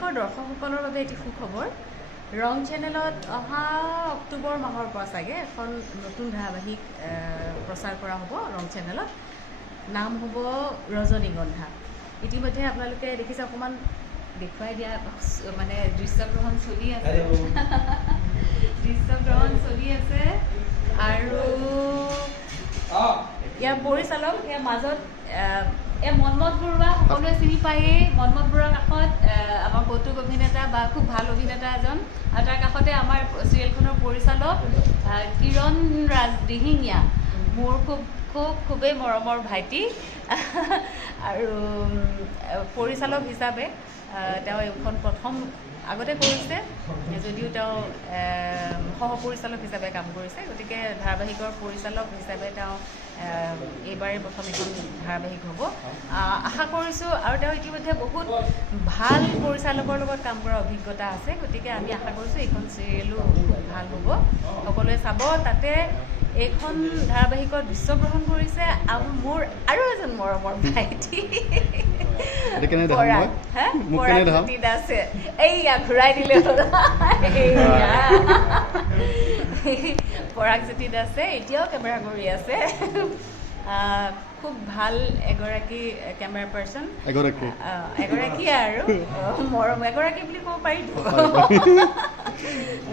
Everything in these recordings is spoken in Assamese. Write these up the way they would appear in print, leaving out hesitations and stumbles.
ধাৰাবাহিকৰ দৰ্শকসকলৰ বাবে এটি সুখবৰ ৰং চেনেলত অহা অক্টোবৰ মাহৰ পৰা চাগে এখন নতুন ধাৰাবাহিক প্ৰচাৰ কৰা হ'ব ৰং চেনেলত নাম হ'ব ৰজনীগন্ধা ইতিমধ্যে আপোনালোকে দেখিছে অকণমান দেখুৱাই দিয়া মানে দৃশ্যগ্ৰহণ চলি আছে আৰু ইয়াৰ পৰিচালক ইয়াৰ মাজত মন্মথ বৰুৱা সকলোৱে চিনি পায়েই মন্মথ বৰুৱাৰ কাষত আমাৰ কৌতুক অভিনেতা বা খুব ভাল অভিনেতা এজন আৰু তাৰ কাষতে আমাৰ চিৰিয়েলখনৰ পৰিচালক কিৰণ ৰাজ দিহিঙীয়া মোৰ খুবেই মৰমৰ ভাইটি আৰু পৰিচালক হিচাপে তেওঁ এইখন প্ৰথম আগতে কৰিছে যদিও তেওঁ সহপৰিচালক হিচাপে কাম কৰিছে গতিকে ধাৰাবাহিকৰ পৰিচালক হিচাপে তেওঁ এইবাৰেই প্ৰথম এখন ধাৰাবাহিক হ'ব আশা কৰিছোঁ আৰু তেওঁ ইতিমধ্যে বহুত ভাল পৰিচালকৰ লগত কাম কৰাৰ অভিজ্ঞতা আছে গতিকে আমি আশা কৰিছোঁ এইখন চিৰিয়েলো খুব ভাল হ'ব সকলোৱে চাব তাতে এইখন ধাৰাবাহিকত দৃশ্যগ্ৰহণ কৰিছে মোৰ আৰু এজন মৰমৰ ভাইটি পৰাগজ্যোতি দাসে এইয়া ঘূৰাই দিলে পৰাগজ্যোতি দাসে এতিয়াও কেমেৰা কৰি আছে খুব ভাল এগৰাকী কেমেৰা পাৰ্চন এগৰাকী আৰু মৰম এগৰাকী বুলি ক'ব পাৰিতো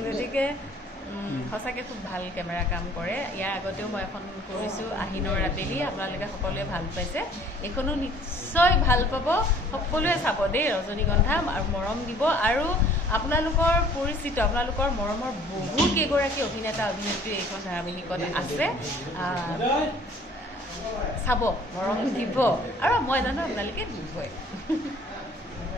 গতিকে সঁচাকৈ খুব ভাল কেমেৰা কাম কৰে ইয়াৰ আগতেও মই এখন কৰিছোঁ আহিনৰ আবেলি আপোনালোকে সকলোৱে ভাল পাইছে এইখনো নিশ্চয় ভাল পাব সকলোৱে চাব দেই ৰজনীগন্ধা আৰু মৰম দিব আৰু আপোনালোকৰ পৰিচিত আপোনালোকৰ মৰমৰ বহুত কেইগৰাকী অভিনেতা অভিনেত্ৰী এইখন ধাৰাবাহিকত আছে চাব মৰম দিব আৰু মই জানো আপোনালোকে দিবই